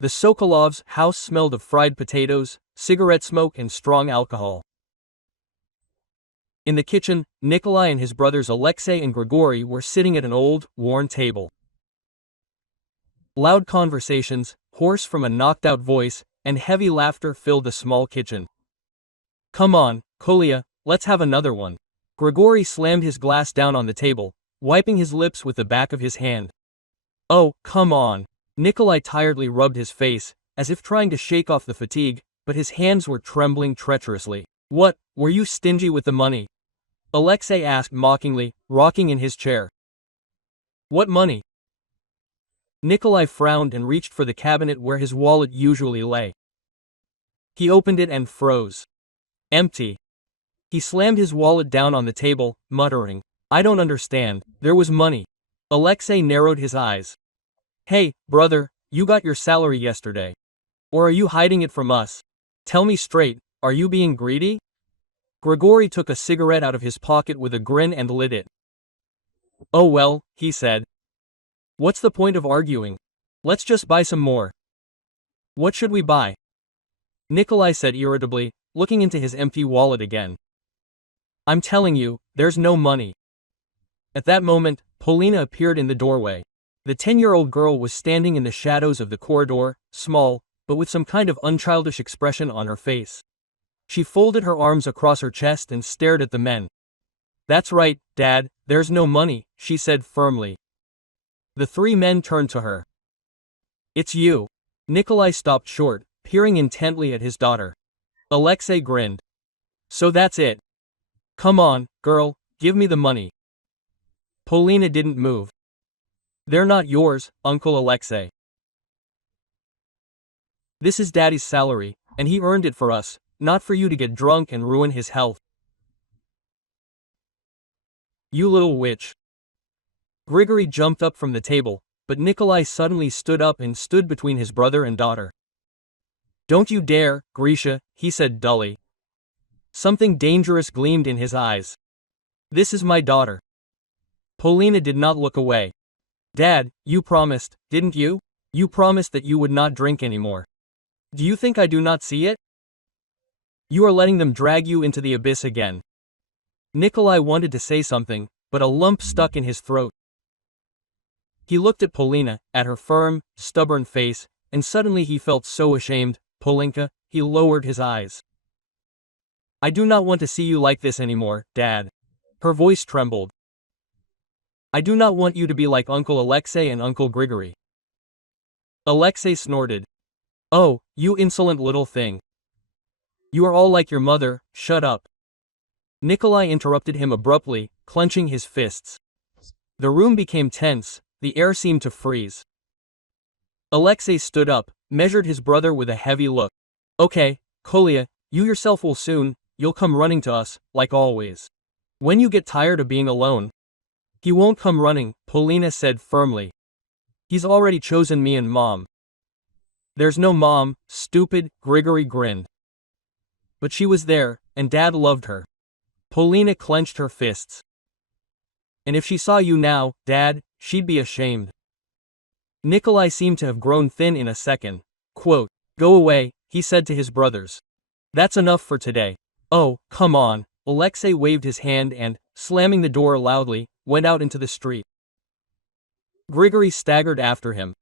The Sokolovs' house smelled of fried potatoes, cigarette smoke and strong alcohol. In the kitchen, Nikolai and his brothers Alexei and Grigory were sitting at an old, worn table. Loud conversations, hoarse from a knocked-out voice, and heavy laughter filled the small kitchen. "Come on, Kolya, let's have another one." Grigory slammed his glass down on the table, wiping his lips with the back of his hand. "Oh, come on." Nikolai tiredly rubbed his face, as if trying to shake off the fatigue, but his hands were trembling treacherously. "What, were you stingy with the money?" Alexei asked mockingly, rocking in his chair. "What money?" Nikolai frowned and reached for the cabinet where his wallet usually lay. He opened it and froze. Empty. He slammed his wallet down on the table, muttering, "I don't understand, there was money." Alexei narrowed his eyes. "Hey, brother, you got your salary yesterday. Or are you hiding it from us? Tell me straight, are you being greedy?" Grigory took a cigarette out of his pocket with a grin and lit it. "Oh well," he said. "What's the point of arguing? Let's just buy some more." "What should we buy?" Nikolai said irritably, looking into his empty wallet again. "I'm telling you, there's no money." At that moment, Polina appeared in the doorway. The 10-year-old girl was standing in the shadows of the corridor, small, but with some kind of unchildish expression on her face. She folded her arms across her chest and stared at the men. "That's right, Dad, there's no money," she said firmly. The three men turned to her. "It's you." Nikolai stopped short, peering intently at his daughter. Alexei grinned. "So that's it. Come on, girl, give me the money." Polina didn't move. "They're not yours, Uncle Alexei. This is Daddy's salary, and he earned it for us, not for you to get drunk and ruin his health." "You little witch." Grigory jumped up from the table, but Nikolai suddenly stood up and stood between his brother and daughter. "Don't you dare, Grisha," he said dully. Something dangerous gleamed in his eyes. "This is my daughter." Polina did not look away. "Dad, you promised, didn't you? You promised that you would not drink anymore. Do you think I do not see it? You are letting them drag you into the abyss again." Nikolai wanted to say something, but a lump stuck in his throat. He looked at Polina, at her firm, stubborn face, and suddenly he felt so ashamed. "Polinka," he lowered his eyes. "I do not want to see you like this anymore, Dad." Her voice trembled. "I do not want you to be like Uncle Alexei and Uncle Grigory." Alexei snorted. "Oh, you insolent little thing. You are all like your mother, shut up." Nikolai interrupted him abruptly, clenching his fists. The room became tense, the air seemed to freeze. Alexei stood up, measured his brother with a heavy look. "Okay, Kolya, you yourself will soon, you'll come running to us, like always. When you get tired of being alone." "He won't come running," Polina said firmly. "He's already chosen me and Mom." "There's no Mom, stupid," Grigory grinned. "But she was there, and Dad loved her." Polina clenched her fists. "And if she saw you now, Dad, she'd be ashamed." Nikolai seemed to have grown thin in a second. Quote, "Go away," he said to his brothers. "That's enough for today." "Oh, come on." Alexei waved his hand and, slamming the door loudly, went out into the street. Grigory staggered after him.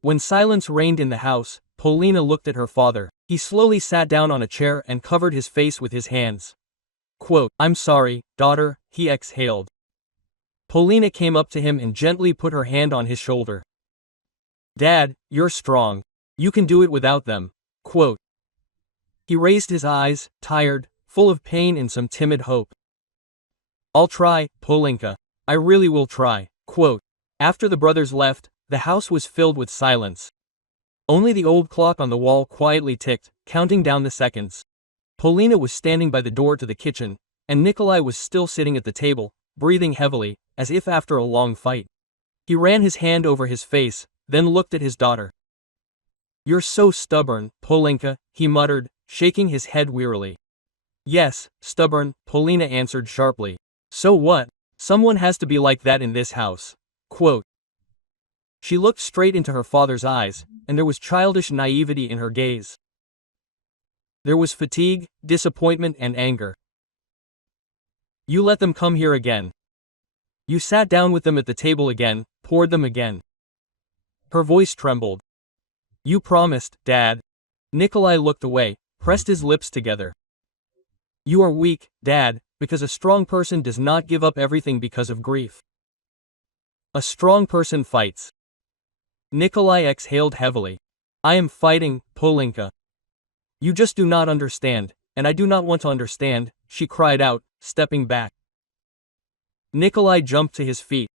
When silence reigned in the house, Polina looked at her father. He slowly sat down on a chair and covered his face with his hands. Quote, "I'm sorry, daughter," he exhaled. Polina came up to him and gently put her hand on his shoulder. "Dad, you're strong. You can do it without them." Quote. He raised his eyes, tired, full of pain and some timid hope. "I'll try, Polinka. I really will try." Quote. After the brothers left, the house was filled with silence. Only the old clock on the wall quietly ticked, counting down the seconds. Polina was standing by the door to the kitchen, and Nikolai was still sitting at the table, breathing heavily, as if after a long fight. He ran his hand over his face, then looked at his daughter. "You're so stubborn, Polinka," he muttered, shaking his head wearily. "Yes, stubborn," Polina answered sharply. "So what? Someone has to be like that in this house." Quote. She looked straight into her father's eyes, and there was childish naivety in her gaze. There was fatigue, disappointment, and anger. You let them come here again. You sat down with them at the table again, poured them again. Her voice trembled. You promised, Dad. Nikolai looked away, pressed his lips together. You are weak, Dad, because a strong person does not give up everything because of grief. A strong person fights. Nikolai exhaled heavily. I am fighting, Polinka. You just do not understand, and I do not want to understand, she cried out, stepping back. Nikolai jumped to his feet.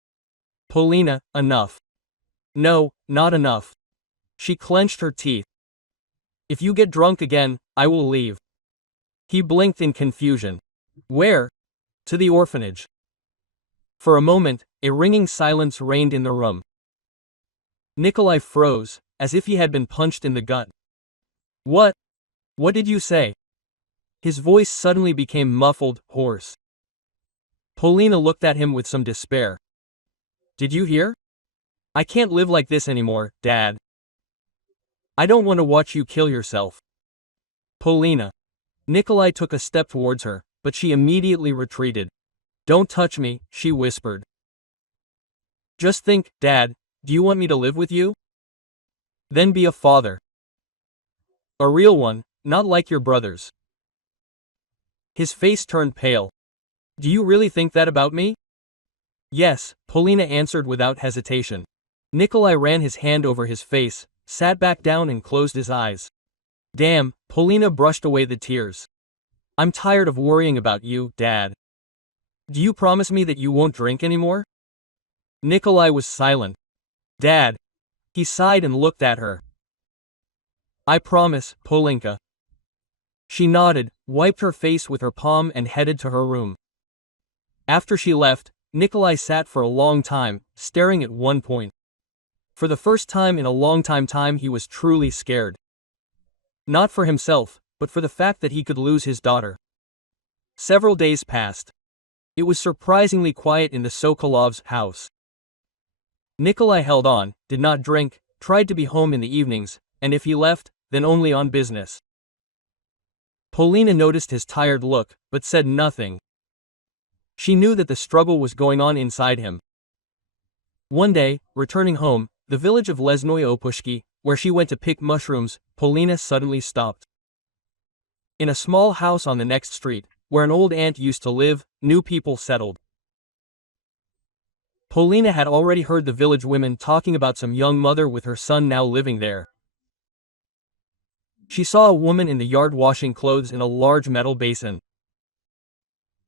Polina, enough. No, not enough. She clenched her teeth. If you get drunk again, I will leave. He blinked in confusion. Where? To the orphanage. For a moment, a ringing silence reigned in the room. Nikolai froze, as if he had been punched in the gut. What? What did you say? His voice suddenly became muffled, hoarse. Polina looked at him with some despair. Did you hear? I can't live like this anymore, Dad. I don't want to watch you kill yourself. Polina. Nikolai took a step towards her, but she immediately retreated. Don't touch me, she whispered. Just think, Dad, do you want me to live with you? Then be a father. A real one, not like your brothers. His face turned pale. Do you really think that about me? Yes, Polina answered without hesitation. Nikolai ran his hand over his face, sat back down and closed his eyes. Damn, Polina brushed away the tears. I'm tired of worrying about you, Dad. Do you promise me that you won't drink anymore? Nikolai was silent. Dad. He sighed and looked at her. I promise, Polinka. She nodded, wiped her face with her palm and headed to her room. After she left, Nikolai sat for a long time, staring at one point. For the first time in a long time he was truly scared. Not for himself, but for the fact that he could lose his daughter. Several days passed. It was surprisingly quiet in the Sokolovs' house. Nikolai held on, did not drink, tried to be home in the evenings, and if he left, then only on business. Polina noticed his tired look, but said nothing. She knew that the struggle was going on inside him. One day, returning home, the village of Lesnoye Opushki, where she went to pick mushrooms, Polina suddenly stopped. In a small house on the next street, where an old aunt used to live, new people settled. Polina had already heard the village women talking about some young mother with her son now living there. She saw a woman in the yard washing clothes in a large metal basin.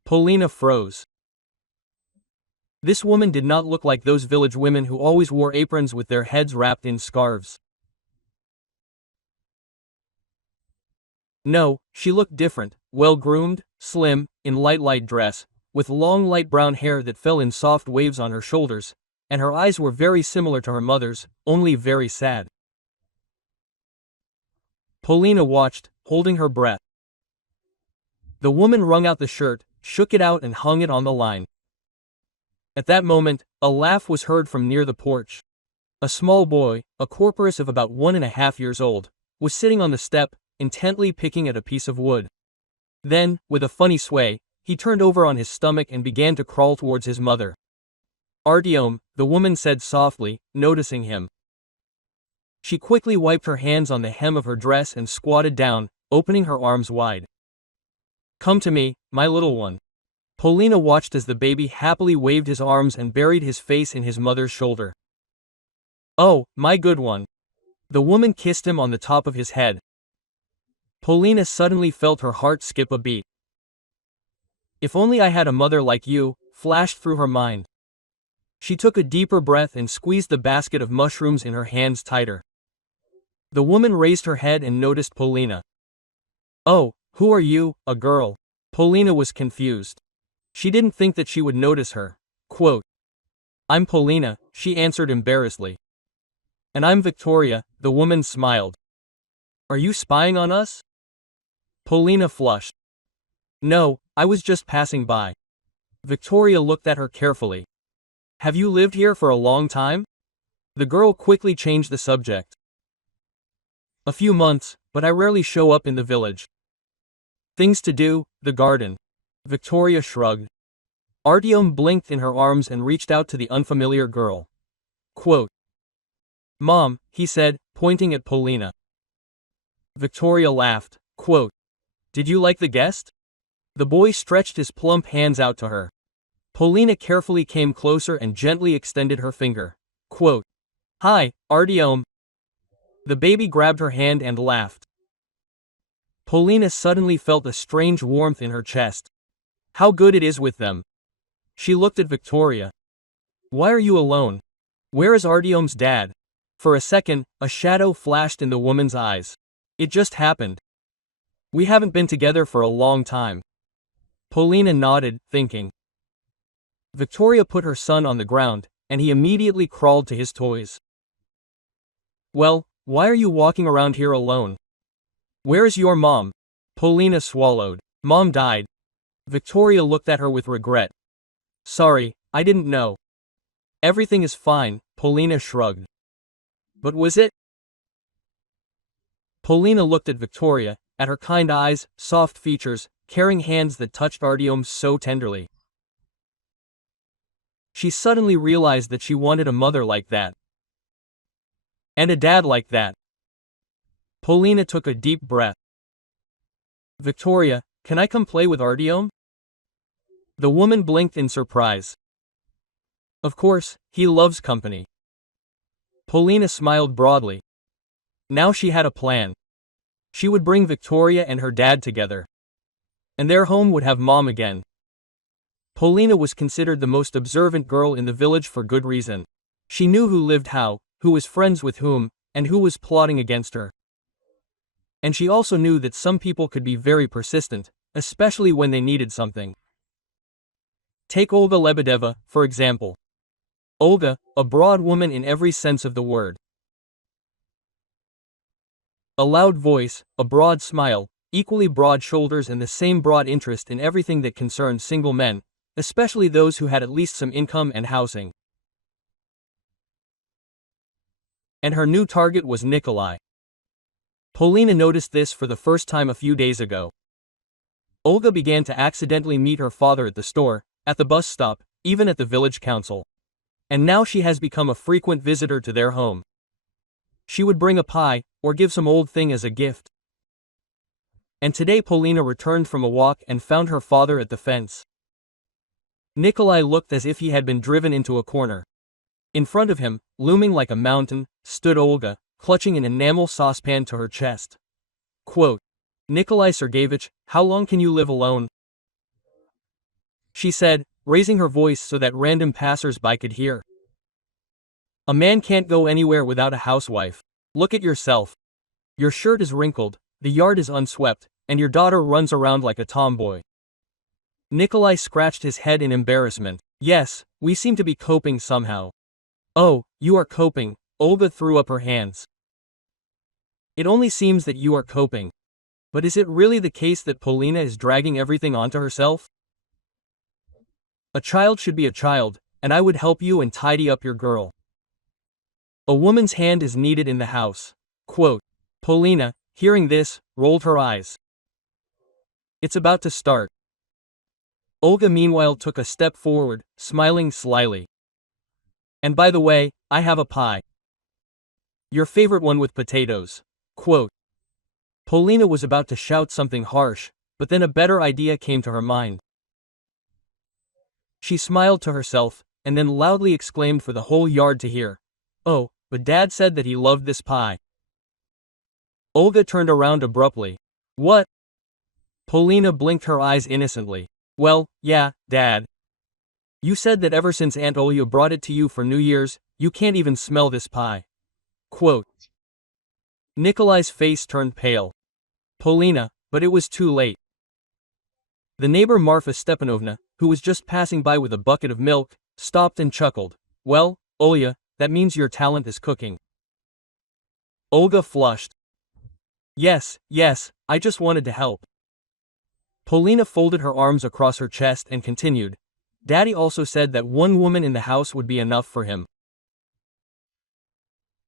Polina froze. This woman did not look like those village women who always wore aprons with their heads wrapped in scarves. No, she looked different, well-groomed, slim, in light dress, with long light brown hair that fell in soft waves on her shoulders, and her eyes were very similar to her mother's, only very sad. Polina watched, holding her breath. The woman wrung out the shirt, shook it out and hung it on the line. At that moment, a laugh was heard from near the porch. A small boy, a corporus of about 1.5 years old, was sitting on the step, intently picking at a piece of wood. Then, with a funny sway, he turned over on his stomach and began to crawl towards his mother. Artyom, the woman said softly, noticing him. She quickly wiped her hands on the hem of her dress and squatted down, opening her arms wide. Come to me, my little one. Polina watched as the baby happily waved his arms and buried his face in his mother's shoulder. Oh, my good one. The woman kissed him on the top of his head. Polina suddenly felt her heart skip a beat. If only I had a mother like you, flashed through her mind. She took a deeper breath and squeezed the basket of mushrooms in her hands tighter. The woman raised her head and noticed Polina. Oh, who are you, a girl? Polina was confused. She didn't think that she would notice her. Quote, I'm Polina, she answered embarrassedly. And I'm Victoria, the woman smiled. Are you spying on us? Polina flushed. No, I was just passing by. Victoria looked at her carefully. Have you lived here for a long time? The girl quickly changed the subject. A few months, but I rarely show up in the village. Things to do, the garden. Victoria shrugged. Artyom blinked in her arms and reached out to the unfamiliar girl. Quote. Mom, he said, pointing at Polina. Victoria laughed. Quote. Did you like the guest? The boy stretched his plump hands out to her. Polina carefully came closer and gently extended her finger. Quote. Hi, Artyom. The baby grabbed her hand and laughed. Polina suddenly felt a strange warmth in her chest. How good it is with them. She looked at Victoria. Why are you alone? Where is Artyom's dad? For a second, a shadow flashed in the woman's eyes. It just happened. We haven't been together for a long time. Polina nodded, thinking. Victoria put her son on the ground, and he immediately crawled to his toys. Well, why are you walking around here alone? Where is your mom? Polina swallowed. Mom died. Victoria looked at her with regret. Sorry, I didn't know. Everything is fine, Polina shrugged. But was it? Polina looked at Victoria, at her kind eyes, soft features, caring hands that touched Artyom so tenderly. She suddenly realized that she wanted a mother like that. And a dad like that. Polina took a deep breath. Victoria, can I come play with Artyom? The woman blinked in surprise. Of course, he loves company. Polina smiled broadly. Now she had a plan. She would bring Victoria and her dad together. And their home would have mom again. Polina was considered the most observant girl in the village for good reason. She knew who lived how, who was friends with whom, and who was plotting against her. And she also knew that some people could be very persistent, especially when they needed something. Take Olga Lebedeva, for example. Olga, a broad woman in every sense of the word. A loud voice, a broad smile, equally broad shoulders and the same broad interest in everything that concerned single men, especially those who had at least some income and housing. And her new target was Nikolai. Polina noticed this for the first time a few days ago. Olga began to accidentally meet her father at the store, at the bus stop, even at the village council. And now she has become a frequent visitor to their home. She would bring a pie, or give some old thing as a gift. And today Polina returned from a walk and found her father at the fence. Nikolai looked as if he had been driven into a corner. In front of him, looming like a mountain, stood Olga, clutching an enamel saucepan to her chest. Quote, Nikolai Sergeyevich, how long can you live alone? She said, raising her voice so that random passers-by could hear. A man can't go anywhere without a housewife. Look at yourself. Your shirt is wrinkled, the yard is unswept, and your daughter runs around like a tomboy. Nikolai scratched his head in embarrassment. Yes, we seem to be coping somehow. Oh, you are coping, Olga threw up her hands. It only seems that you are coping. But is it really the case that Polina is dragging everything onto herself? A child should be a child, and I would help you and tidy up your girl. A woman's hand is needed in the house. Quote, Polina, hearing this, rolled her eyes. It's about to start. Olga meanwhile took a step forward, smiling slyly. And by the way, I have a pie. Your favorite one with potatoes. Quote. Polina was about to shout something harsh, but then a better idea came to her mind. She smiled to herself, and then loudly exclaimed for the whole yard to hear. Oh, but Dad said that he loved this pie. Olga turned around abruptly. What? Polina blinked her eyes innocently. Well, yeah, Dad. You said that ever since Aunt Olya brought it to you for New Year's, you can't even smell this pie. Quote. Nikolai's face turned pale. Polina, but it was too late. The neighbor Marfa Stepanovna, who was just passing by with a bucket of milk, stopped and chuckled. Well, Olya, that means your talent is cooking. Olga flushed. Yes, I just wanted to help. Polina folded her arms across her chest and continued. Daddy also said that one woman in the house would be enough for him.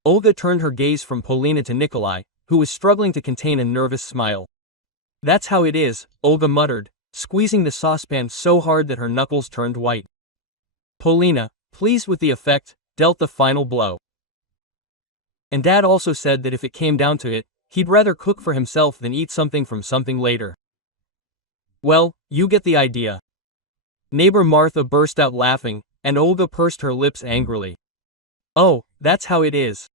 Olga turned her gaze from Polina to Nikolai, who was struggling to contain a nervous smile. That's how it is, Olga muttered, squeezing the saucepan so hard that her knuckles turned white. Polina, pleased with the effect, dealt the final blow. And Dad also said that if it came down to it, he'd rather cook for himself than eat something from something later. Well, you get the idea. Neighbor Martha burst out laughing, and Olga pursed her lips angrily. Oh, that's how it is.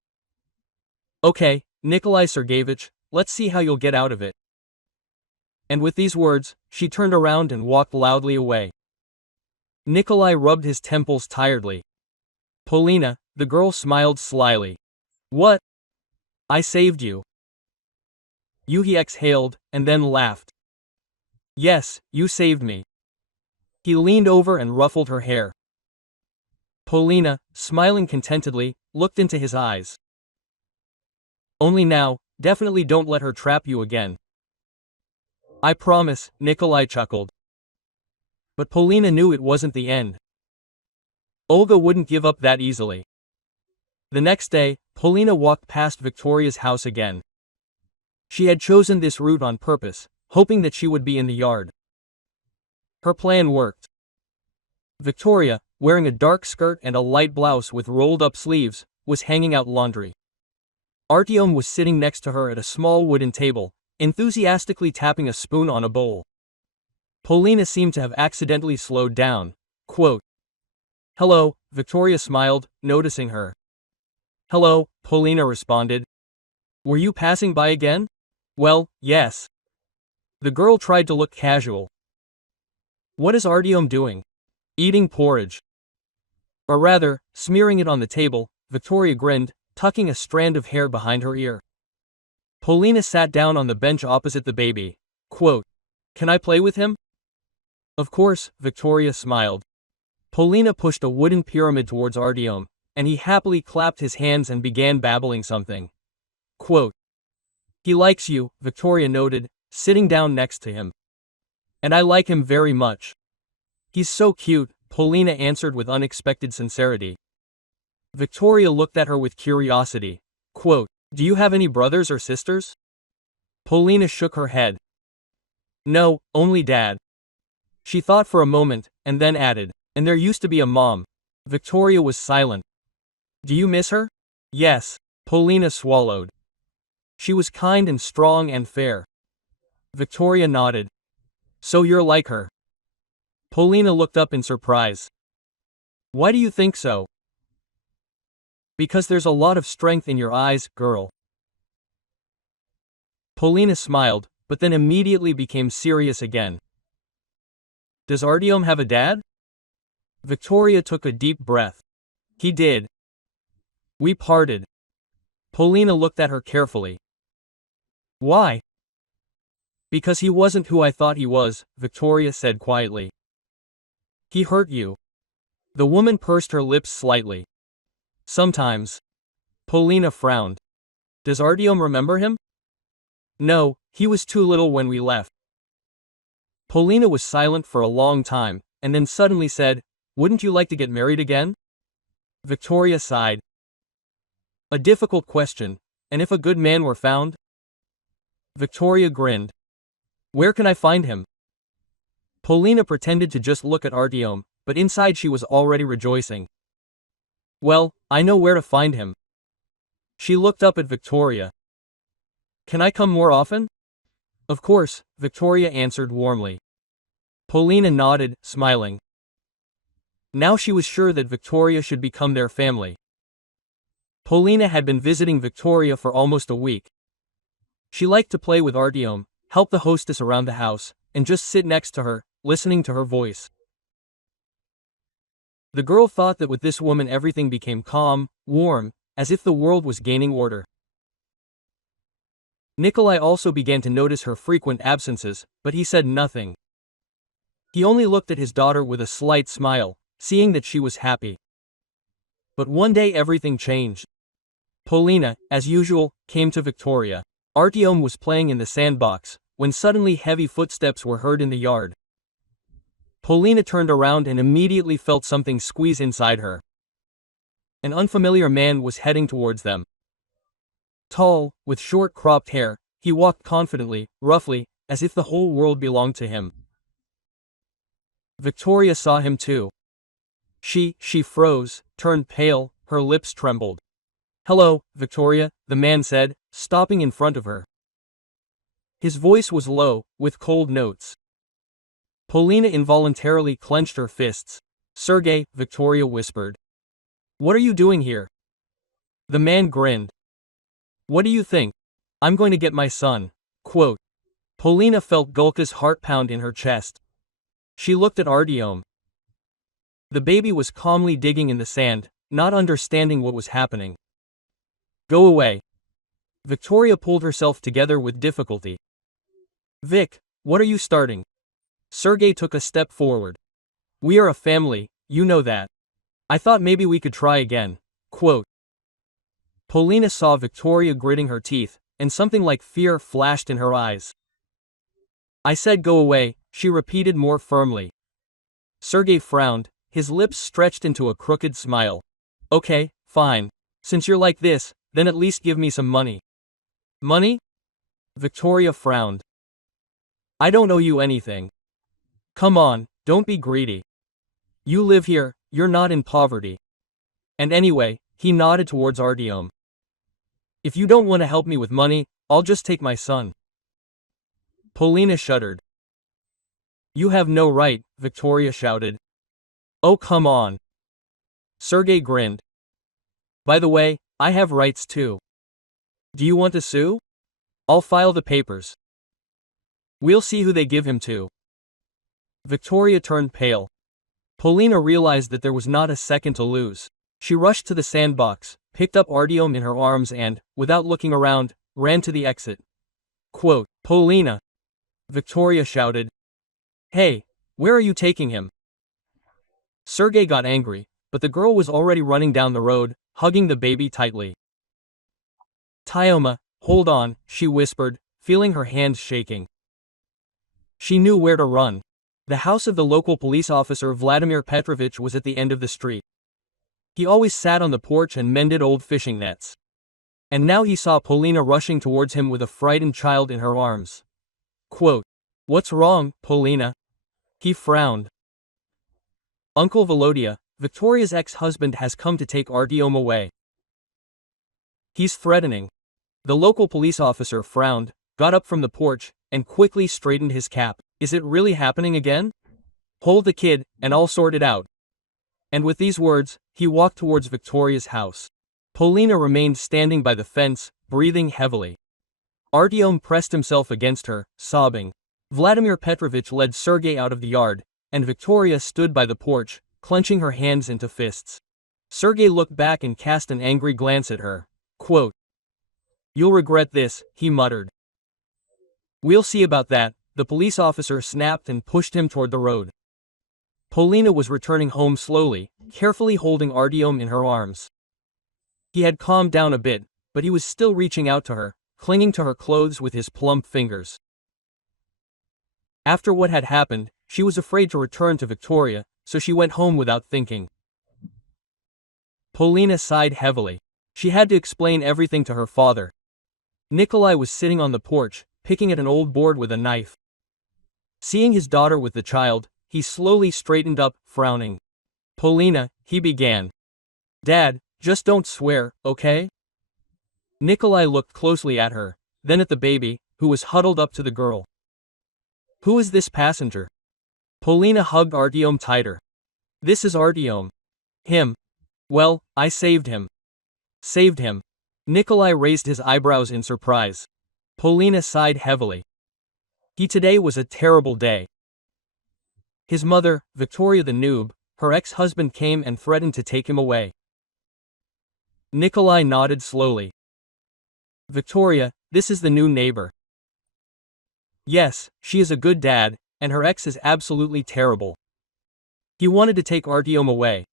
Okay, Nikolai Sergeyevich, let's see how you'll get out of it. And with these words, she turned around and walked loudly away. Nikolai rubbed his temples tiredly. Polina, the girl smiled slyly. What? I saved you. He exhaled, and then laughed. Yes, you saved me. He leaned over and ruffled her hair. Polina, smiling contentedly, looked into his eyes. Only now, definitely don't let her trap you again. I promise, Nikolai chuckled. But Polina knew it wasn't the end. Olga wouldn't give up that easily. The next day, Polina walked past Victoria's house again. She had chosen this route on purpose, hoping that she would be in the yard. Her plan worked. Victoria, wearing a dark skirt and a light blouse with rolled-up sleeves, was hanging out laundry. Artyom was sitting next to her at a small wooden table, enthusiastically tapping a spoon on a bowl. Polina seemed to have accidentally slowed down. Quote, Hello, Victoria smiled, noticing her. Hello, Polina responded. Were you passing by again? Well, yes. The girl tried to look casual. What is Artyom doing? Eating porridge. Or rather, smearing it on the table, Victoria grinned, tucking a strand of hair behind her ear. Polina sat down on the bench opposite the baby. Quote, Can I play with him? Of course, Victoria smiled. Polina pushed a wooden pyramid towards Artyom, and he happily clapped his hands and began babbling something. Quote, He likes you, Victoria noted, sitting down next to him. And I like him very much. He's so cute, Polina answered with unexpected sincerity. Victoria looked at her with curiosity. Quote, Do you have any brothers or sisters? Polina shook her head. No, only Dad. She thought for a moment, and then added, And there used to be a mom. Victoria was silent. Do you miss her? Yes, Polina swallowed. She was kind and strong and fair. Victoria nodded. So you're like her. Polina looked up in surprise. Why do you think so? Because there's a lot of strength in your eyes, girl. Polina smiled, but then immediately became serious again. Does Artyom have a dad? Victoria took a deep breath. He did. We parted. Polina looked at her carefully. Why? Because he wasn't who I thought he was, Victoria said quietly. He hurt you. The woman pursed her lips slightly. Sometimes. Polina frowned. Does Artyom remember him? No, he was too little when we left. Polina was silent for a long time, and then suddenly said, Wouldn't you like to get married again? Victoria sighed. A difficult question, and if a good man were found? Victoria grinned. Where can I find him? Polina pretended to just look at Artyom, but inside she was already rejoicing. Well, I know where to find him. She looked up at Victoria. Can I come more often? Of course, Victoria answered warmly. Polina nodded, smiling. Now she was sure that Victoria should become their family. Polina had been visiting Victoria for almost a week. She liked to play with Artyom, help the hostess around the house, and just sit next to her, listening to her voice. The girl thought that with this woman everything became calm, warm, as if the world was gaining order. Nikolai also began to notice her frequent absences, but he said nothing. He only looked at his daughter with a slight smile, seeing that she was happy. But one day everything changed. Polina, as usual, came to Victoria. Artyom was playing in the sandbox, when suddenly heavy footsteps were heard in the yard. Polina turned around and immediately felt something squeeze inside her. An unfamiliar man was heading towards them. Tall, with short cropped hair, he walked confidently, roughly, as if the whole world belonged to him. Victoria saw him too. She froze, turned pale, her lips trembled. "Hello, Victoria," the man said, stopping in front of her. His voice was low, with cold notes. Polina involuntarily clenched her fists. "Sergey," Victoria whispered. "What are you doing here?" The man grinned. "What do you think? I'm going to get my son." Quote. Polina felt Gulka's heart pound in her chest. She looked at Artyom. The baby was calmly digging in the sand, not understanding what was happening. "Go away." Victoria pulled herself together with difficulty. "Vic, what are you starting?" Sergey took a step forward. "We are a family, you know that. I thought maybe we could try again." Quote. Polina saw Victoria gritting her teeth, and something like fear flashed in her eyes. "I said go away," she repeated more firmly. Sergey frowned, his lips stretched into a crooked smile. "Okay, fine. Since you're like this, then at least give me some money." "Money?" Victoria frowned. "I don't owe you anything. Come on, don't be greedy. You live here, you're not in poverty. And anyway," he nodded towards Artyom. "If you don't want to help me with money, I'll just take my son." Polina shuddered. "You have no right," Victoria shouted. "Oh come on." Sergey grinned. "By the way, I have rights too. Do you want to sue? I'll file the papers. We'll see who they give him to." Victoria turned pale. Polina realized that there was not a second to lose. She rushed to the sandbox, picked up Artyom in her arms and, without looking around, ran to the exit. Quote. "Polina!" Victoria shouted. "Hey, where are you taking him?" Sergey got angry, but the girl was already running down the road, hugging the baby tightly. "Tyoma, hold on," she whispered, feeling her hands shaking. She knew where to run. The house of the local police officer Vladimir Petrovich was at the end of the street. He always sat on the porch and mended old fishing nets. And now he saw Polina rushing towards him with a frightened child in her arms. Quote. "What's wrong, Polina?" He frowned. "Uncle Volodya, Victoria's ex-husband has come to take Artyom away. He's threatening." The local police officer frowned, got up from the porch, and quickly straightened his cap. "Is it really happening again? Hold the kid, and I'll sort it out." And with these words, he walked towards Victoria's house. Polina remained standing by the fence, breathing heavily. Artyom pressed himself against her, sobbing. Vladimir Petrovich led Sergey out of the yard, and Victoria stood by the porch, clenching her hands into fists. Sergey looked back and cast an angry glance at her. Quote. "You'll regret this," he muttered. "We'll see about that," the police officer snapped and pushed him toward the road. Polina was returning home slowly, carefully holding Artyom in her arms. He had calmed down a bit, but he was still reaching out to her, clinging to her clothes with his plump fingers. After what had happened, she was afraid to return to Victoria, so she went home without thinking. Polina sighed heavily. She had to explain everything to her father. Nikolai was sitting on the porch, picking at an old board with a knife. Seeing his daughter with the child, he slowly straightened up, frowning. "Polina," he began. "Dad, just don't swear, okay?" Nikolai looked closely at her, then at the baby, who was huddled up to the girl. "Who is this passenger?" Polina hugged Artyom tighter. "This is Artyom. Him. Well, I saved him." "Saved him?" Nikolai raised his eyebrows in surprise. Polina sighed heavily. Today was a terrible day. His mother, Victoria the noob, her ex-husband came and threatened to take him away. Nikolai nodded slowly. "Victoria, this is the new neighbor. Yes, she is a good dad, and her ex is absolutely terrible. He wanted to take Artyom away."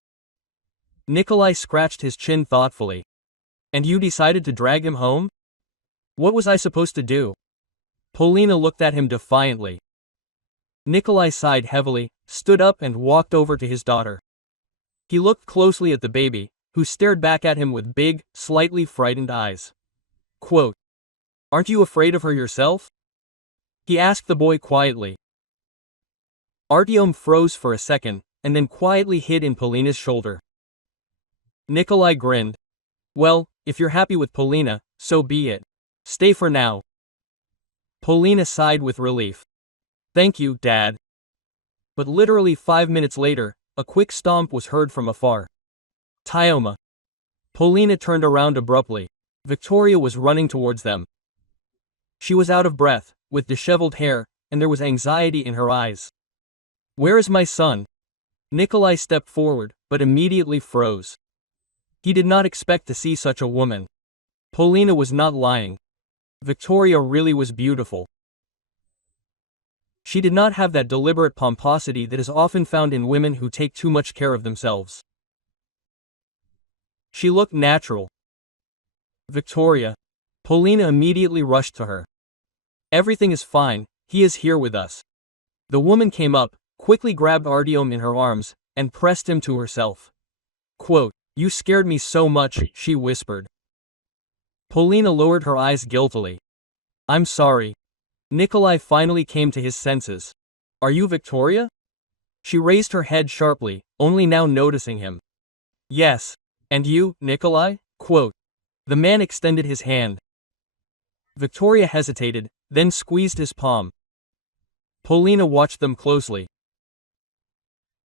Nikolai scratched his chin thoughtfully. "And you decided to drag him home? What was I supposed to do?" Polina looked at him defiantly. Nikolai sighed heavily, stood up and walked over to his daughter. He looked closely at the baby, who stared back at him with big, slightly frightened eyes. Quote, "Aren't you afraid of her yourself?" he asked the boy quietly. Artyom froze for a second, and then quietly hid in Polina's shoulder. Nikolai grinned. "Well, if you're happy with Polina, so be it. Stay for now." Polina sighed with relief. "Thank you, Dad." But literally 5 minutes later, a quick stomp was heard from afar. Tyoma. Polina turned around abruptly. Victoria was running towards them. She was out of breath, with disheveled hair, and there was anxiety in her eyes. "Where is my son?" Nikolai stepped forward, but immediately froze. He did not expect to see such a woman. Polina was not lying. Victoria really was beautiful. She did not have that deliberate pomposity that is often found in women who take too much care of themselves. She looked natural. "Victoria." Polina immediately rushed to her. "Everything is fine, he is here with us." The woman came up, quickly grabbed Artyom in her arms, and pressed him to herself. Quote, "You scared me so much," she whispered. Polina lowered her eyes guiltily. "I'm sorry." Nikolai finally came to his senses. "Are you Victoria?" She raised her head sharply, only now noticing him. "Yes. And you, Nikolai?" Quote. The man extended his hand. Victoria hesitated, then squeezed his palm. Polina watched them closely.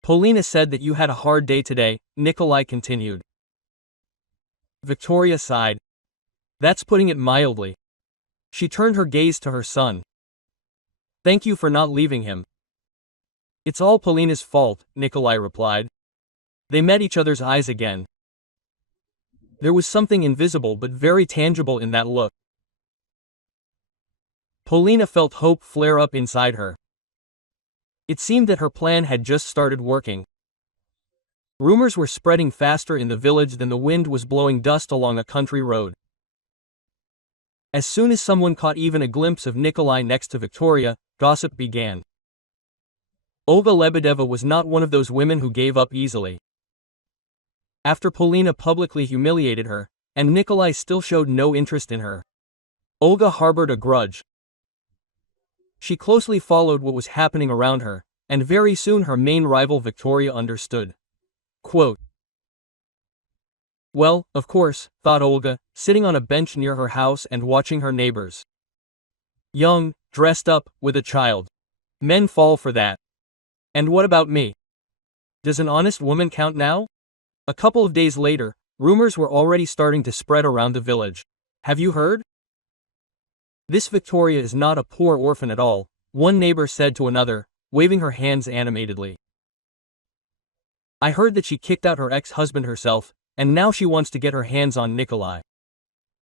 "Polina said that you had a hard day today," Nikolai continued. Victoria sighed. "That's putting it mildly." She turned her gaze to her son. "Thank you for not leaving him." "It's all Polina's fault," Nikolai replied. They met each other's eyes again. There was something invisible but very tangible in that look. Polina felt hope flare up inside her. It seemed that her plan had just started working. Rumors were spreading faster in the village than the wind was blowing dust along a country road. As soon as someone caught even a glimpse of Nikolai next to Victoria, gossip began. Olga Lebedeva was not one of those women who gave up easily. After Polina publicly humiliated her, and Nikolai still showed no interest in her, Olga harbored a grudge. She closely followed what was happening around her, and very soon her main rival Victoria understood. Quote, "Well, of course," thought Olga, sitting on a bench near her house and watching her neighbors. Young, dressed up, with a child. Men fall for that. And what about me? Does an honest woman count now? A couple of days later, rumors were already starting to spread around the village. "Have you heard? This Victoria is not a poor orphan at all," one neighbor said to another, waving her hands animatedly. "I heard that she kicked out her ex-husband herself, and now she wants to get her hands on Nikolai.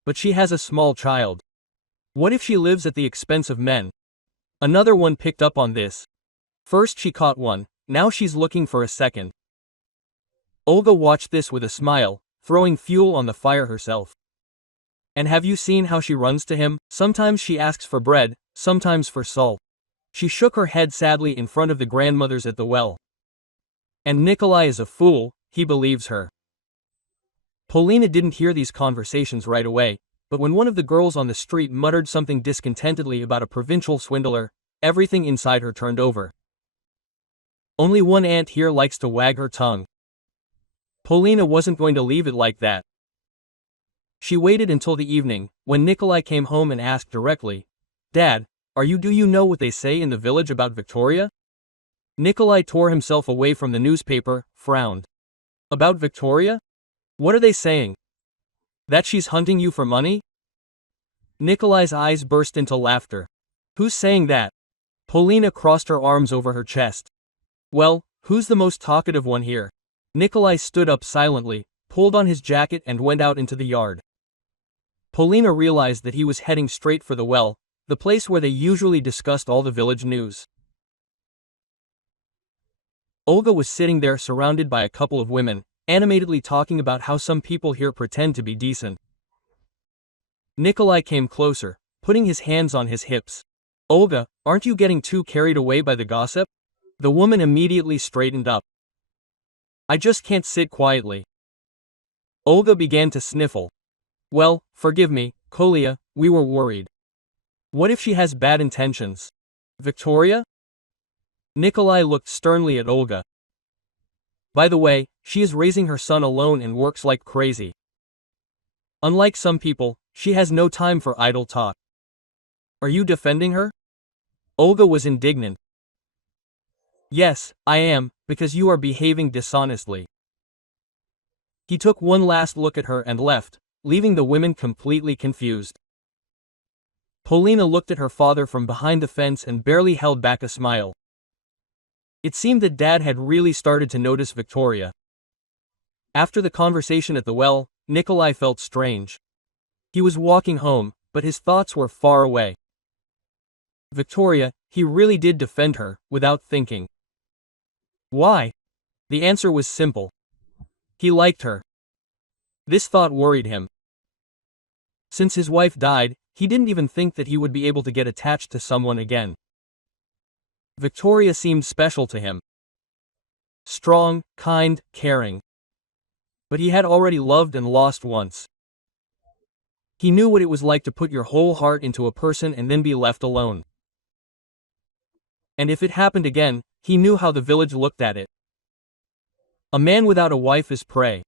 But she has a small child. What if she lives at the expense of men?" Another one picked up on this. First she caught one, now she's looking for a second. Olga watched this with a smile, throwing fuel on the fire herself. "And have you seen how she runs to him? Sometimes she asks for bread, sometimes for salt." She shook her head sadly in front of the grandmothers at the well. "And Nikolai is a fool, he believes her." Polina didn't hear these conversations right away, but when one of the girls on the street muttered something discontentedly about a provincial swindler, everything inside her turned over. Only one aunt here likes to wag her tongue. Polina wasn't going to leave it like that. She waited until the evening, when Nikolai came home and asked directly, "Dad, do you know what they say in the village about Victoria?" Nikolai tore himself away from the newspaper, frowned. "About Victoria? What are they saying? That she's hunting you for money?" Nikolai's eyes burst into laughter. "Who's saying that?" Polina crossed her arms over her chest. "Well, who's the most talkative one here?" Nikolai stood up silently, pulled on his jacket and went out into the yard. Polina realized that he was heading straight for the well, the place where they usually discussed all the village news. Olga was sitting there surrounded by a couple of women, animatedly talking about how some people here pretend to be decent. Nikolai came closer, putting his hands on his hips. "Olga, aren't you getting too carried away by the gossip?" The woman immediately straightened up. "I just can't sit quietly." Olga began to sniffle. "Well, forgive me, Kolya, we were worried. What if she has bad intentions? Victoria? Nikolai looked sternly at Olga. By the way, she is raising her son alone and works like crazy. Unlike some people, she has no time for idle talk. Are you defending her? Olga was indignant. Yes, I am, because you are behaving dishonestly. He took one last look at her and left, leaving the women completely confused. Polina looked at her father from behind the fence and barely held back a smile. It seemed that Dad had really started to notice Victoria. After the conversation at the well, Nikolai felt strange. He was walking home, but his thoughts were far away. Victoria, he really did defend her, without thinking. Why? The answer was simple. He liked her. This thought worried him. Since his wife died, he didn't even think that he would be able to get attached to someone again. Victoria seemed special to him. Strong, kind, caring. But he had already loved and lost once. He knew what it was like to put your whole heart into a person and then be left alone. And if it happened again, he knew how the village looked at it. A man without a wife is prey.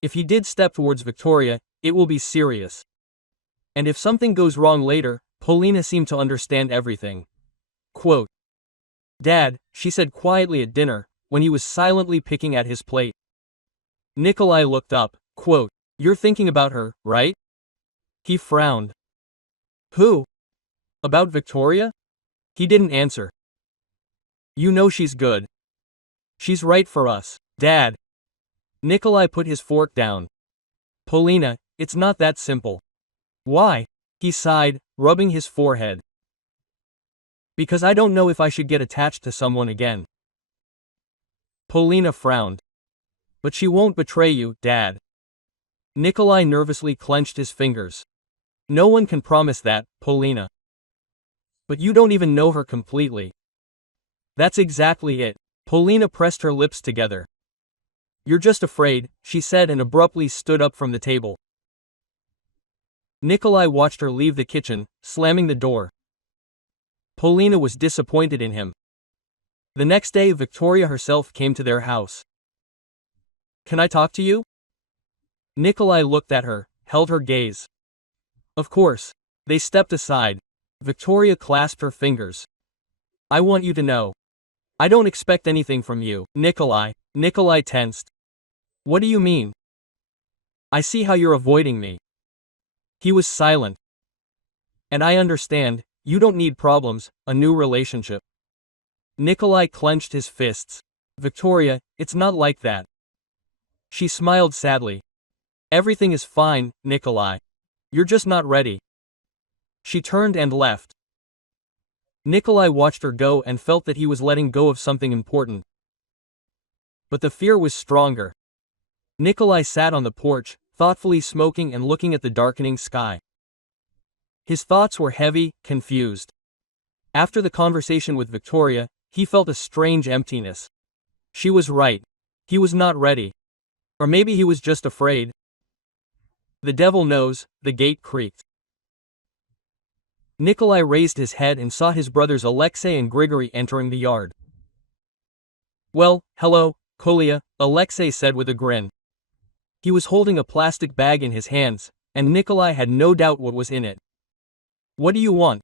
If he did step towards Victoria, it will be serious. And if something goes wrong later, Polina seemed to understand everything. Quote, Dad, she said quietly at dinner, when he was silently picking at his plate. Nikolai looked up. Quote, You're thinking about her, right? He frowned. Who? About Victoria? He didn't answer. You know she's good. She's right for us, Dad. Nikolai put his fork down. Polina, it's not that simple. Why? He sighed, rubbing his forehead. Because I don't know if I should get attached to someone again. Polina frowned. But she won't betray you, Dad. Nikolai nervously clenched his fingers. No one can promise that, Polina. But you don't even know her completely. That's exactly it. Polina pressed her lips together. You're just afraid, she said and abruptly stood up from the table. Nikolai watched her leave the kitchen, slamming the door. Polina was disappointed in him. The next day, Victoria herself came to their house. Can I talk to you? Nikolai looked at her, held her gaze. Of course. They stepped aside. Victoria clasped her fingers. I want you to know. I don't expect anything from you, Nikolai. Nikolai tensed. What do you mean? I see how you're avoiding me. He was silent. And I understand, you don't need problems, a new relationship. Nikolai clenched his fists. Victoria, it's not like that. She smiled sadly. Everything is fine, Nikolai. You're just not ready. She turned and left. Nikolai watched her go and felt that he was letting go of something important. But the fear was stronger. Nikolai sat on the porch, thoughtfully smoking and looking at the darkening sky. His thoughts were heavy, confused. After the conversation with Victoria, he felt a strange emptiness. She was right. He was not ready. Or maybe he was just afraid. The devil knows, the gate creaked. Nikolai raised his head and saw his brothers Alexei and Grigory entering the yard. Well, hello, Kolya, Alexei said with a grin. He was holding a plastic bag in his hands, and Nikolai had no doubt what was in it. What do you want?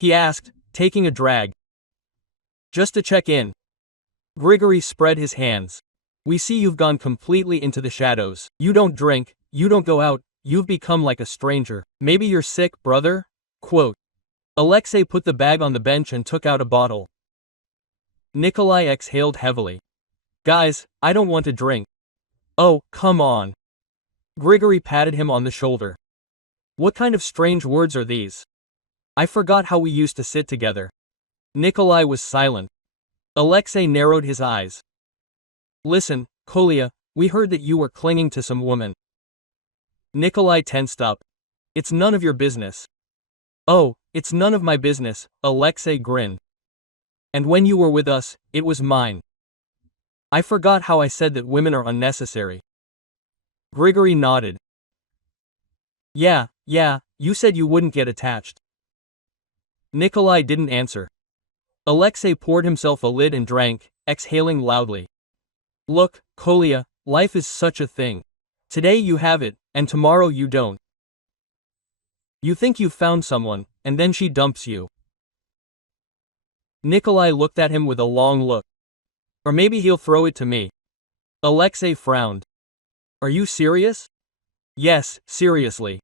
He asked, taking a drag. Just to check in. Grigory spread his hands. We see you've gone completely into the shadows. You don't drink, you don't go out, you've become like a stranger. Maybe you're sick, brother? Quote. Alexei put the bag on the bench and took out a bottle. Nikolai exhaled heavily. Guys, I don't want to drink. Oh, come on. Grigory patted him on the shoulder. What kind of strange words are these? I forgot how we used to sit together. Nikolai was silent. Alexei narrowed his eyes. Listen, Kolya, we heard that you were clinging to some woman. Nikolai tensed up. It's none of your business. Oh, it's none of my business, Alexei grinned. And when you were with us, it was mine. I forgot how I said that women are unnecessary. Grigory nodded. Yeah, you said you wouldn't get attached. Nikolai didn't answer. Alexei poured himself a lid and drank, exhaling loudly. Look, Kolya, life is such a thing. Today you have it, and tomorrow you don't. You think you've found someone, and then she dumps you. Nikolai looked at him with a long look. Or maybe he'll throw it to me. Alexei frowned. Are you serious? Yes, seriously.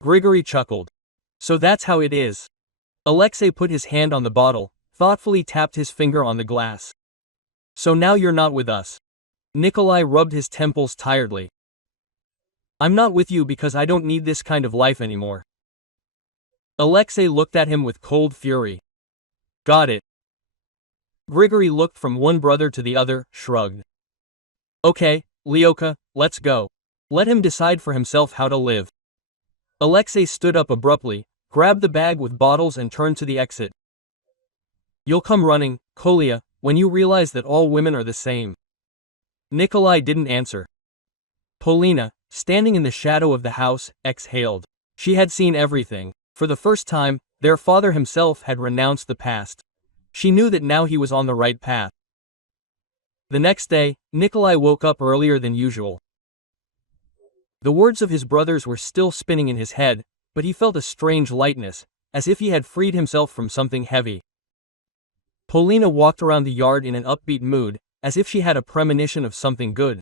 Grigory chuckled. So that's how it is. Alexei put his hand on the bottle, thoughtfully tapped his finger on the glass. So now you're not with us. Nikolai rubbed his temples tiredly. I'm not with you because I don't need this kind of life anymore. Alexei looked at him with cold fury. Got it. Grigory looked from one brother to the other, shrugged. Okay, Lyoka, let's go. Let him decide for himself how to live. Alexei stood up abruptly, grabbed the bag with bottles and turned to the exit. You'll come running, Kolya, when you realize that all women are the same. Nikolai didn't answer. Polina, standing in the shadow of the house, exhaled. She had seen everything. For the first time, their father himself had renounced the past. She knew that now he was on the right path. The next day, Nikolai woke up earlier than usual. The words of his brothers were still spinning in his head, but he felt a strange lightness, as if he had freed himself from something heavy. Polina walked around the yard in an upbeat mood, as if she had a premonition of something good.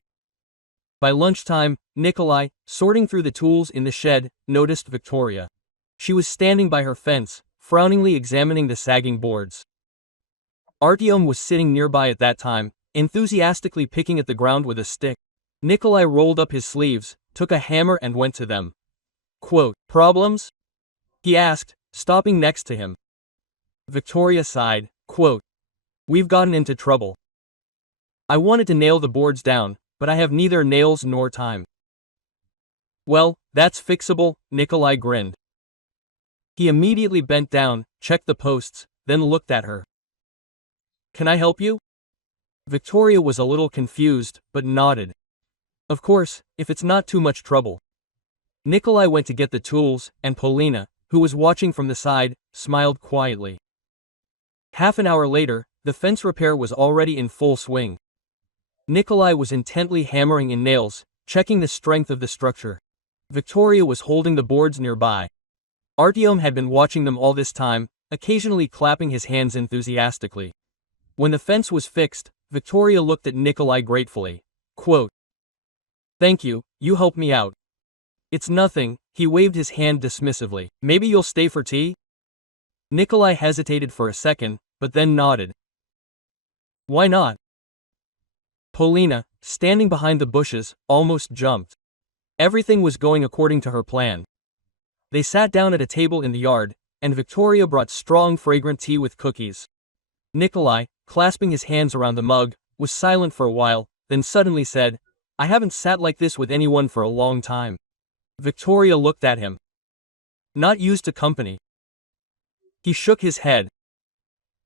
By lunchtime, Nikolai, sorting through the tools in the shed, noticed Victoria. She was standing by her fence, frowningly examining the sagging boards. Artyom was sitting nearby at that time, enthusiastically picking at the ground with a stick. Nikolai rolled up his sleeves, took a hammer and went to them. Quote, problems? He asked, stopping next to him. Victoria sighed, quote, we've gotten into trouble. I wanted to nail the boards down, but I have neither nails nor time. Well, that's fixable, Nikolai grinned. He immediately bent down, checked the posts, then looked at her. Can I help you? Victoria was a little confused, but nodded. Of course, if it's not too much trouble. Nikolai went to get the tools, and Polina, who was watching from the side, smiled quietly. Half an hour later, the fence repair was already in full swing. Nikolai was intently hammering in nails, checking the strength of the structure. Victoria was holding the boards nearby. Artyom had been watching them all this time, occasionally clapping his hands enthusiastically. When the fence was fixed, Victoria looked at Nikolai gratefully. Quote, thank you, you helped me out. It's nothing, he waved his hand dismissively. Maybe you'll stay for tea? Nikolai hesitated for a second, but then nodded. Why not? Polina, standing behind the bushes, almost jumped. Everything was going according to her plan. They sat down at a table in the yard, and Victoria brought strong fragrant tea with cookies. Nikolai, clasping his hands around the mug, was silent for a while, then suddenly said, I haven't sat like this with anyone for a long time. Victoria looked at him. Not used to company. He shook his head.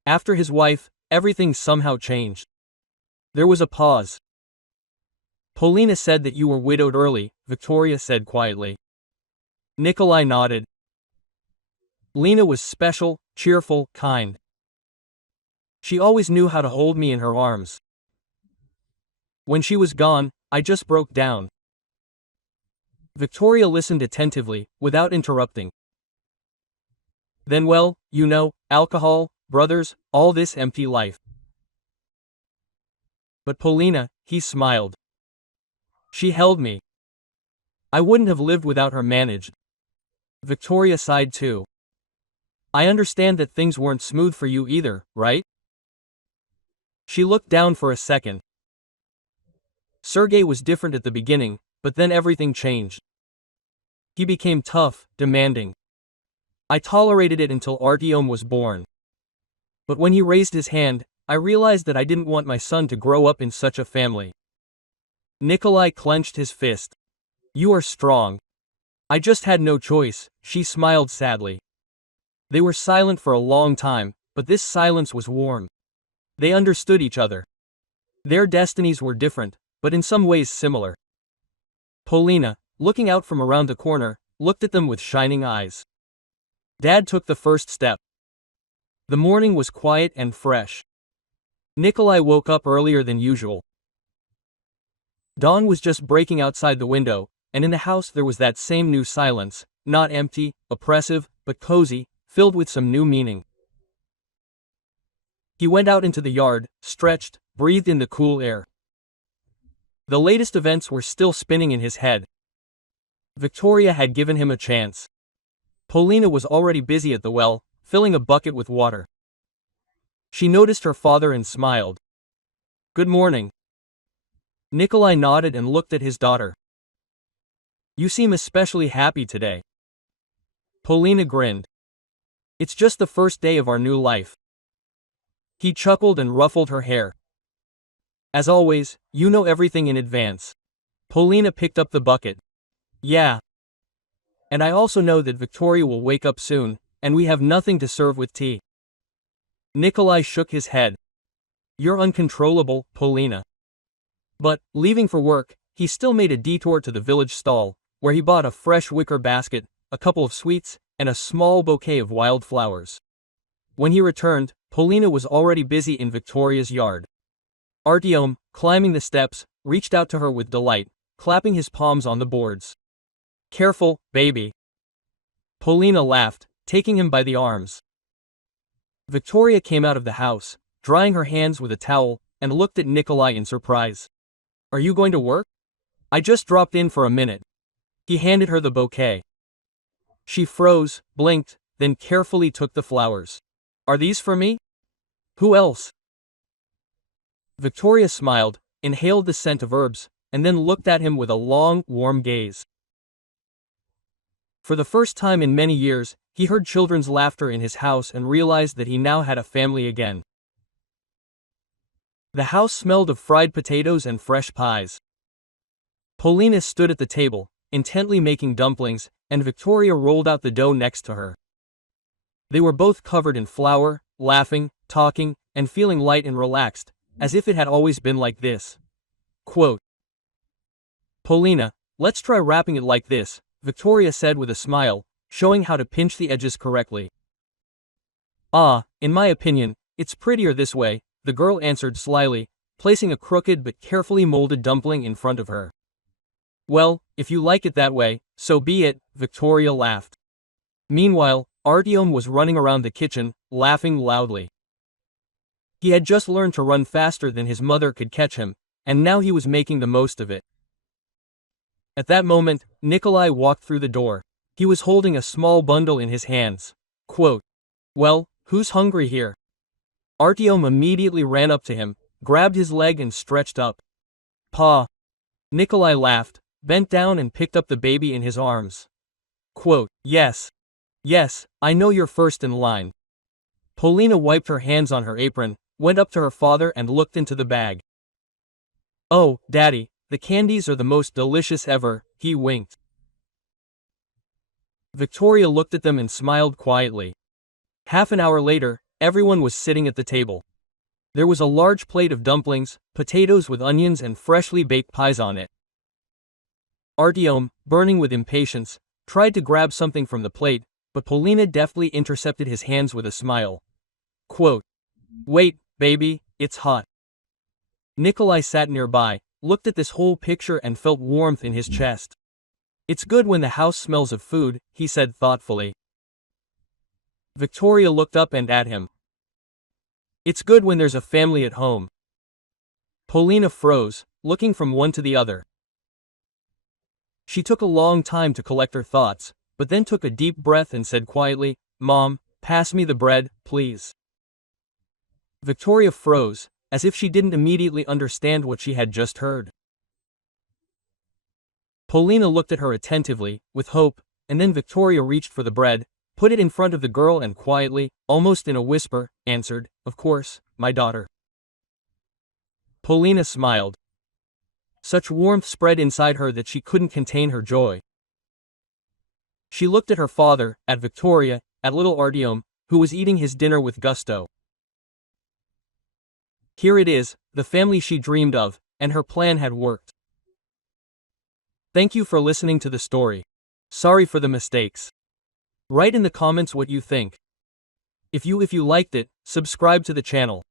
After his wife, everything somehow changed. There was a pause. Polina said that you were widowed early, Victoria said quietly. Nikolai nodded. Lena was special, cheerful, kind. She always knew how to hold me in her arms. When she was gone, I just broke down. Victoria listened attentively, without interrupting. Then well, you know, alcohol, brothers, all this empty life. But Polina, he smiled. She held me. I wouldn't have lived without her managed. Victoria sighed too. I understand that things weren't smooth for you either, right? She looked down for a second. Sergei was different at the beginning, but then everything changed. He became tough, demanding. I tolerated it until Artyom was born. But when he raised his hand, I realized that I didn't want my son to grow up in such a family. Nikolai clenched his fist. You are strong. I just had no choice, she smiled sadly. They were silent for a long time, but this silence was warm. They understood each other. Their destinies were different, but in some ways similar. Polina, looking out from around the corner, looked at them with shining eyes. Dad took the first step. The morning was quiet and fresh. Nikolai woke up earlier than usual. Dawn was just breaking outside the window, and in the house there was that same new silence, not empty, oppressive, but cozy, filled with some new meaning. He went out into the yard, stretched, breathed in the cool air. The latest events were still spinning in his head. Victoria had given him a chance. Polina was already busy at the well, filling a bucket with water. She noticed her father and smiled. "Good morning." Nikolai nodded and looked at his daughter. "You seem especially happy today." Polina grinned. "It's just the first day of our new life." He chuckled and ruffled her hair. "As always, you know everything in advance." Polina picked up the bucket. "Yeah. And I also know that Victoria will wake up soon, and we have nothing to serve with tea." Nikolai shook his head. "You're uncontrollable, Polina." But, leaving for work, he still made a detour to the village stall, where he bought a fresh wicker basket, a couple of sweets, and a small bouquet of wild flowers. When he returned, Polina was already busy in Victoria's yard. Artyom, climbing the steps, reached out to her with delight, clapping his palms on the boards. "Careful, baby." Polina laughed, taking him by the arms. Victoria came out of the house, drying her hands with a towel, and looked at Nikolai in surprise. "Are you going to work?" "I just dropped in for a minute." He handed her the bouquet. She froze, blinked, then carefully took the flowers. "Are these for me?" "Who else?" Victoria smiled, inhaled the scent of herbs, and then looked at him with a long, warm gaze. For the first time in many years, he heard children's laughter in his house and realized that he now had a family again. The house smelled of fried potatoes and fresh pies. Polina stood at the table, intently making dumplings, and Victoria rolled out the dough next to her. They were both covered in flour, laughing, talking, and feeling light and relaxed, as if it had always been like this. Quote, "Polina, let's try wrapping it like this," Victoria said with a smile, showing how to pinch the edges correctly. "Ah, in my opinion, it's prettier this way," the girl answered slyly, placing a crooked but carefully molded dumpling in front of her. "Well, if you like it that way, so be it," Victoria laughed. Meanwhile, Artyom was running around the kitchen, laughing loudly. He had just learned to run faster than his mother could catch him, and now he was making the most of it. At that moment, Nikolai walked through the door. He was holding a small bundle in his hands. Quote, "Well, who's hungry here?" Artyom immediately ran up to him, grabbed his leg and stretched up. "Pa." Nikolai laughed, bent down and picked up the baby in his arms. Quote, "Yes. Yes, I know you're first in line." Polina wiped her hands on her apron, went up to her father and looked into the bag. "Oh, Daddy, the candies are the most delicious ever," he winked. Victoria looked at them and smiled quietly. Half an hour later, everyone was sitting at the table. There was a large plate of dumplings, potatoes with onions and freshly baked pies on it. Artyom, burning with impatience, tried to grab something from the plate, but Polina deftly intercepted his hands with a smile. Quote, "Wait, baby, it's hot." Nikolai sat nearby, looked at this whole picture and felt warmth in his chest. "It's good when the house smells of food," he said thoughtfully. Victoria looked up and at him. "It's good when there's a family at home." Polina froze, looking from one to the other. She took a long time to collect her thoughts, but then took a deep breath and said quietly, "Mom, pass me the bread, please." Victoria froze, as if she didn't immediately understand what she had just heard. Polina looked at her attentively, with hope, and then Victoria reached for the bread, put it in front of the girl and quietly, almost in a whisper, answered, "Of course, my daughter." Polina smiled. Such warmth spread inside her that she couldn't contain her joy. She looked at her father, at Victoria, at little Artyom, who was eating his dinner with gusto. Here it is, the family she dreamed of, and her plan had worked. Thank you for listening to the story. Sorry for the mistakes. Write in the comments what you think. If you liked it, subscribe to the channel.